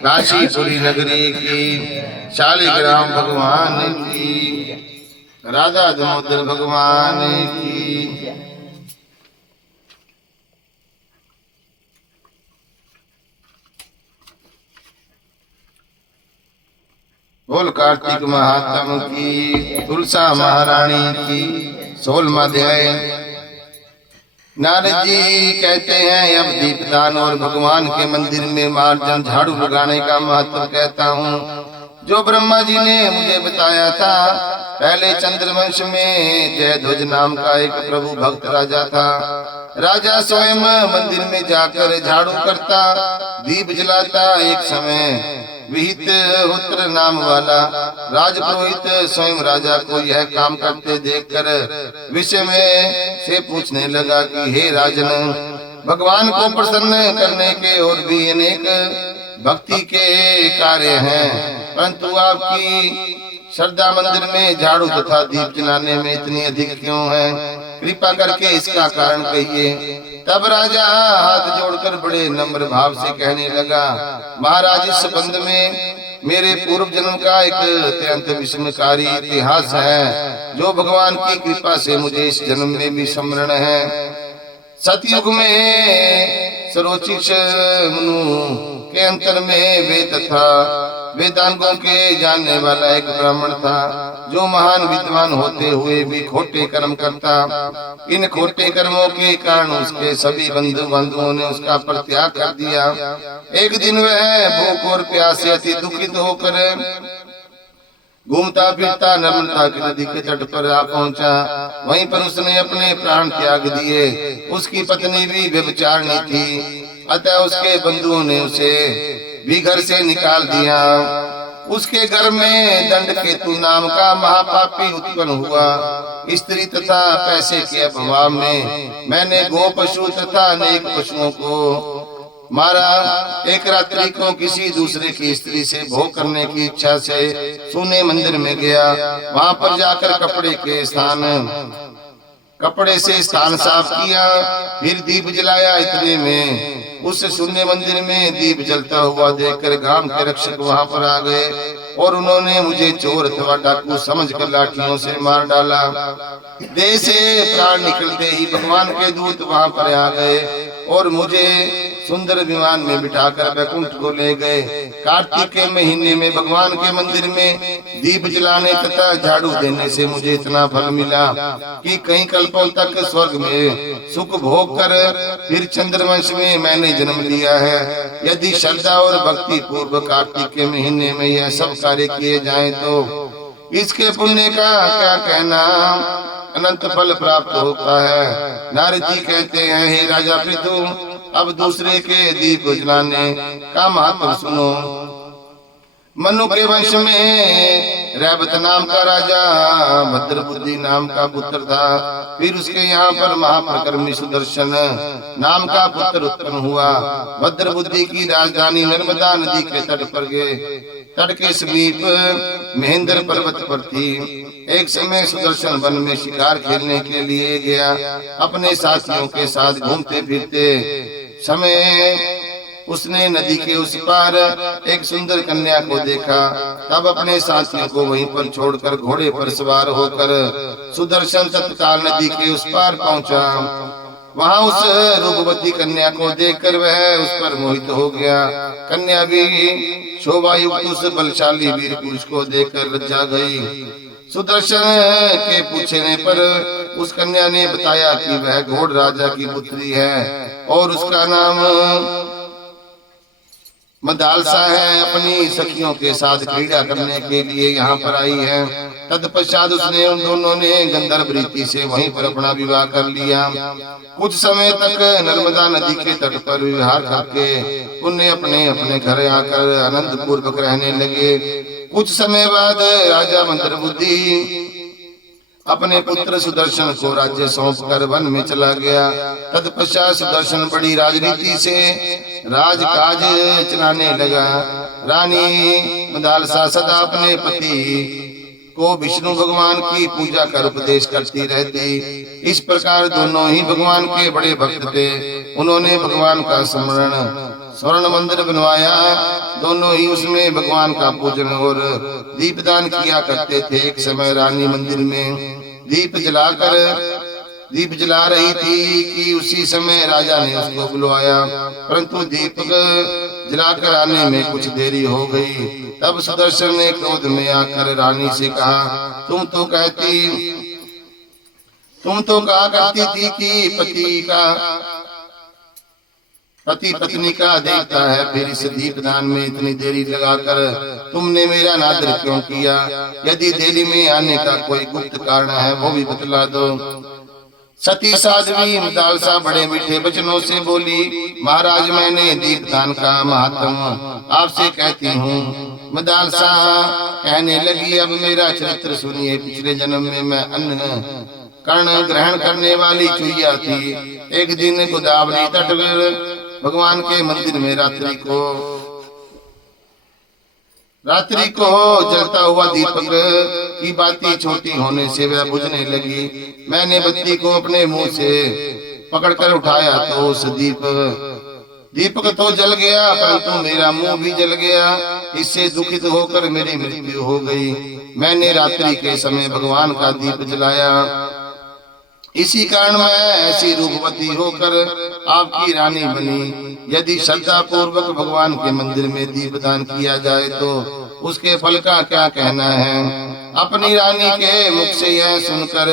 काशीपुरी नगरी की, शालिग्राम भगवान की, राधा दामोदर भगवान की। बोल कार्तिक महात्म की, तुलसा महारानी की। 16वां अध्याय। नारद जी कहते हैं, अब दीपदान और भगवान के मंदिर में मार्जन झाड़ू लगाने का महत्व कहता हूँ, जो ब्रह्मा जी ने मुझे बताया था। पहले चंद्रवंश में जयध्वज नाम का एक प्रभु भक्त राजा था। राजा स्वयं मंदिर में जाकर झाड़ू करता, दीप जलाता। एक समय विहित होत्र नाम वाला राजपुरोहित स्वयं राजा को यह काम करते देखकर विषय में से पूछने लगा कि हे राजन, भगवान को प्रसन्न करने के और भी अनेक भक्ति के कार्य हैं, परंतु आपकी श्रद्धा मंदिर में झाड़ू तथा दीप जलाने में इतनी अधिक क्यों है? कृपा करके इसका कारण कहिए। तब राजा हाथ जोड़कर बड़े नम्र भाव से कहने लगा, महाराज, इस संबंध में मेरे पूर्व जन्म का एक अत्यंत विस्मयकारी इतिहास है, जो भगवान की कृपा से मुझे इस जन्म में भी स्मरण है। सतयुग में सरोचिष मनु के अंतर में वेद तथा वेदांगों के जानने वाला एक ब्राह्मण था, जो महान विद्वान होते हुए भी खोटे कर्म करता। इन खोटे कर्मों के कारण उसके सभी बंधुओं ने उसका परित्याग कर दिया। एक दिन वह भूख और प्यास से अति दुखित होकर घूमता फिरता नर्मदा की नदी के तट पर आ पहुंचा। वहीं पर उसने अपने प्राण त्याग दिए। उसकी पत्नी भी व्यभिचारिणी थी, अतः उसके बंधुओं ने उसे भी घर से निकाल दिया। उसके घर में दंड केतु नाम का महापापी उत्पन्न हुआ। स्त्री तथा पैसे के अभाव में मैंने गो पशु तथा अनेक पशुओं को मारा। एक रात्रि को किसी दूसरे की स्त्री से भोग करने की इच्छा से सुने मंदिर में गया। वहां पर जाकर कपड़े से स्थान साफ किया, फिर दीप जलाया। इतने में उस शून्य मंदिर में दीप जलता हुआ देखकर गांव के रक्षक वहां पर आ गए और उन्होंने मुझे चोर अथवा डाकू समझकर लाठियों से मार डाला। देह से प्राण निकलते ही भगवान के दूत वहां पर आ गए और मुझे सुंदर विमान में बिठाकर वैकुंठ को ले गए। कार्तिक के महीने में भगवान के मंदिर में दीप जलाने तथा झाड़ू देने से मुझे इतना फल मिला कि कई कल्पों तक स्वर्ग में सुख भोग कर फिर चंद्रवंश में मैंने जन्म लिया है। यदि श्रद्धा और भक्ति पूर्व कार्तिक के महीने में यह सब कार्य किए जाएं तो इसके पुण्य का क्या कहना, अनंत फल प्राप्त होता है। नारद जी कहते हैं, हे राजा पृथु, अब दूसरे के दीप जलाने का महत्व सुनो। मनु के वंश में रैवत नाम का राजा भद्रबुद्धि नाम का पुत्र था। फिर उसके यहाँ पर महाप्रकर्मी सुदर्शन नाम का पुत्र उत्पन्न हुआ। भद्रबुद्धि की राजधानी नर्मदा नदी के तट पर तट के समीप महेंद्र पर्वत पर थी। एक समय सुदर्शन वन में शिकार खेलने के लिए गया। अपने साथियों के साथ घूमते फिरते समय उसने नदी के उस पार एक सुंदर कन्या को देखा। तब अपने साथियों को वहीं पर छोड़कर घोड़े पर सवार होकर सुदर्शन तत्काल नदी के उस पार पहुंचा। वहां उस रूपवती कन्या को देखकर वह उस पर मोहित हो गया। कन्या भी शोभा युक्त उस बलशाली वीर पुरुष को देखकर लज्जा गई। सुदर्शन के पूछने पर उस कन्या ने बताया कि वह घोड़ राजा की पुत्री है और उसका नाम मदालसा है। अपनी सखियों के साथ क्रीड़ा करने के लिए यहाँ पर आई है। तत्पश्चात उसने उन दोनों ने गंधर्व रीति से वहीं पर अपना विवाह कर लिया। कुछ समय तक नर्मदा नदी के तट पर विहार करके उन्हें अपने अपने घर आकर आनंद पूर्वक रहने लगे। कुछ समय बाद राजा मंत्रबुद्धि अपने पुत्र सुदर्शन को राज्य सौंपकर वन में चला गया। तत्पश्चात सुदर्शन बड़ी राजनीति से राजकाज चलाने लगा। रानी मदालसा सदा अपने पति को विष्णु भगवान की पूजा कर उपदेश करती रहती। इस प्रकार दोनों ही भगवान के बड़े भक्त थे। उन्होंने भगवान का स्मरण स्वर्ण मंदिर बनवाया। दोनों ही उसमें भगवान का पूजन और दीपदान किया करते थे। एक समय रानी मंदिर में दीप जला रही थी कि उसी समय राजा ने उसको बुलवाया, परंतु दीपक जलाकर आने में कुछ देरी हो गई। तब सुदर्शन ने क्रोध में आकर रानी से कहा, तुम तो कहा करती थी कि पति पत्नी का देवता है, फिर इस दीपदान में इतनी देरी लगाकर तुमने मेरा नादर क्यों किया? यदि देरी में आने का कोई गुप्त कारण है वो भी बतला दो। सती साध्वी मदालसा बड़े मीठे वचनों से बोली, महाराज मैंने दीपदान का महात्म आपसे कहती हूँ। मदालसा कहने लगी, अब मेरा चरित्र सुनिए। पिछले जन्म में मैं अन्न कर्ण ग्रहण करने वाली चुईया थी। एक दिन गोदावरी तट भगवान के मंदिर में रात्रि को जलता हुआ दीपक की बाती छोटी होने से वह बुझने लगी। मैंने बत्ती को अपने मुंह से पकड़कर उठाया तो उस दीपक तो जल गया, परंतु मेरा मुंह भी जल गया। इससे दुखित होकर मेरी मृत्यु हो गई। मैंने रात्रि के समय भगवान का दीप जलाया, इसी कारण मैं ऐसी रूपवती होकर आपकी रानी बनी। यदि श्रद्धा पूर्वक भगवान के मंदिर में दीपदान किया जाए तो उसके फल का क्या कहना है? अपनी रानी के मुख से यह सुनकर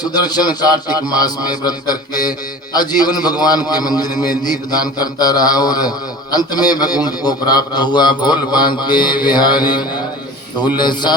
सुदर्शन कार्तिक मास में व्रत करके आजीवन भगवान के मंदिर में दीपदान करता रहा और अंत में वैकुंठ को प्राप्त हुआ। भोल बांके बिहारी तुलसा।